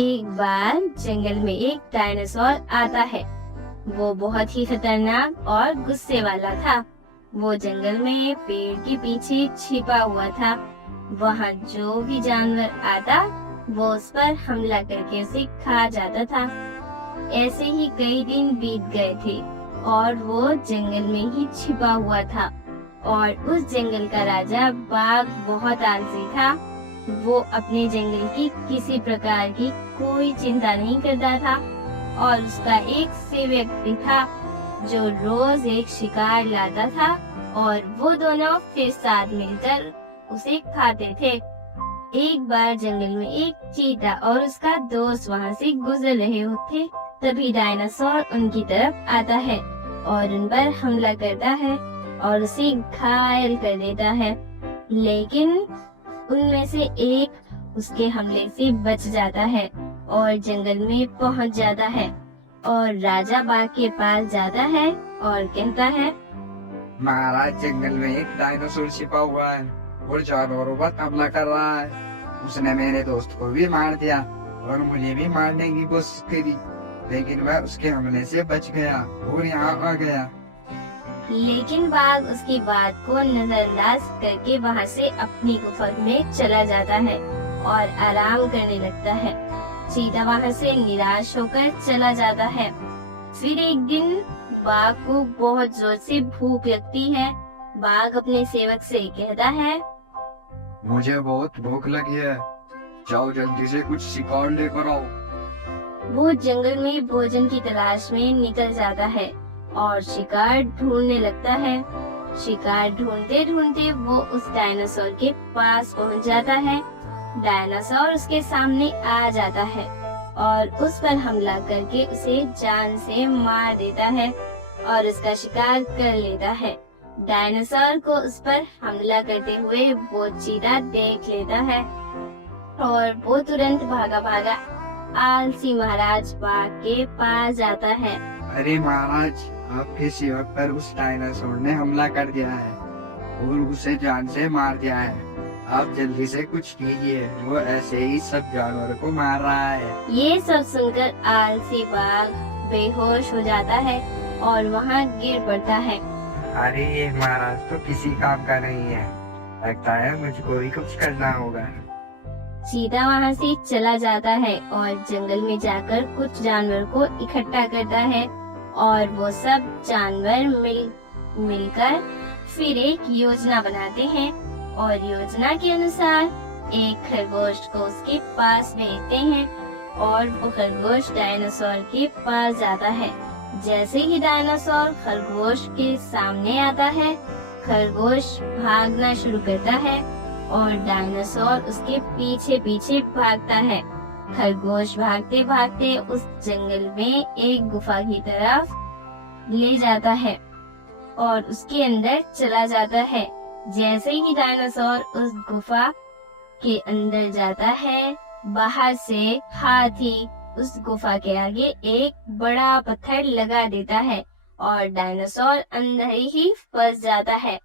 एक बार जंगल में एक डायनासोर आता है। वो बहुत ही खतरनाक और गुस्से वाला था। वो जंगल में पेड़ के पीछे छिपा हुआ था। वहाँ जो भी जानवर आता वो उस पर हमला करके उसे खा जाता था। ऐसे ही कई दिन बीत गए थे और वो जंगल में ही छिपा हुआ था। और उस जंगल का राजा बाघ बहुत आलसी था। वो अपने जंगल की किसी प्रकार की कोई चिंता नहीं करता था और उसका एक सेवक भी था जो रोज एक शिकार लाता था और वो दोनों फिर साथ मिलकर उसे खाते थे। एक बार जंगल में एक चीता और उसका दोस्त वहाँ से गुजर रहे होते, तभी डायनासोर उनकी तरफ आता है और उन पर हमला करता है और उसे घायल कर देता है। लेकिन उनमें से एक उसके हमले से बच जाता है और जंगल में पहुंच जाता है और राजा बाघ के पास जाता है और कहता है, महाराज, जंगल में एक डायनासोर छिपा हुआ है और जानवरों पर हमला कर रहा है। उसने मेरे दोस्त को भी मार दिया और मुझे भी मारने की कोशिश करी, लेकिन वह उसके हमले से बच गया और यहाँ आ गया। लेकिन बाघ उसकी बात को नजरअंदाज करके वहाँ से अपनी गुफा में चला जाता है और आराम करने लगता है। चीता वहाँ से निराश होकर चला जाता है। फिर एक दिन बाघ को बहुत जोर से भूख लगती है। बाघ अपने सेवक से कहता है, मुझे बहुत भूख लगी है, जाओ जल्दी से कुछ शिकार लेकर आओ। वो जंगल में भोजन की तलाश में निकल जाता है और शिकार ढूंढने लगता है। शिकार ढूंढते ढूंढते वो उस डायनासोर के पास पहुंच जाता है। डायनासोर उसके सामने आ जाता है और उस पर हमला करके उसे जान से मार देता है और उसका शिकार कर लेता है। डायनासोर को उस पर हमला करते हुए वो चीता देख लेता है और वो तुरंत भागा भागा आलसी महाराज बाघ के पास जाता है। अरे महाराज, आपके सेवक पर उस डायनासोर ने हमला कर दिया है और उसे जान से मार दिया है। आप जल्दी से कुछ कीजिए, वो ऐसे ही सब जानवरों को मार रहा है। ये सब सुनकर आलसी बाघ बेहोश हो जाता है और वहाँ गिर पड़ता है। अरे ये महाराज तो किसी काम का नहीं है, लगता है मुझको भी कुछ करना होगा। चीता वहाँ से चला जाता है और जंगल में जाकर कुछ जानवर को इकट्ठा करता है और वो सब जानवर मिलकर फिर एक योजना बनाते हैं और योजना के अनुसार एक खरगोश को उसके पास भेजते हैं और वो खरगोश डायनासोर के पास जाता है। जैसे ही डायनासोर खरगोश के सामने आता है, खरगोश भागना शुरू करता है और डायनासोर उसके पीछे पीछे भागता है। खरगोश भागते भागते उस जंगल में एक गुफा की तरफ ले जाता है और उसके अंदर चला जाता है। जैसे ही डायनासोर उस गुफा के अंदर जाता है, बाहर से हाथी उस गुफा के आगे एक बड़ा पत्थर लगा देता है और डायनासोर अंदर ही फंस जाता है।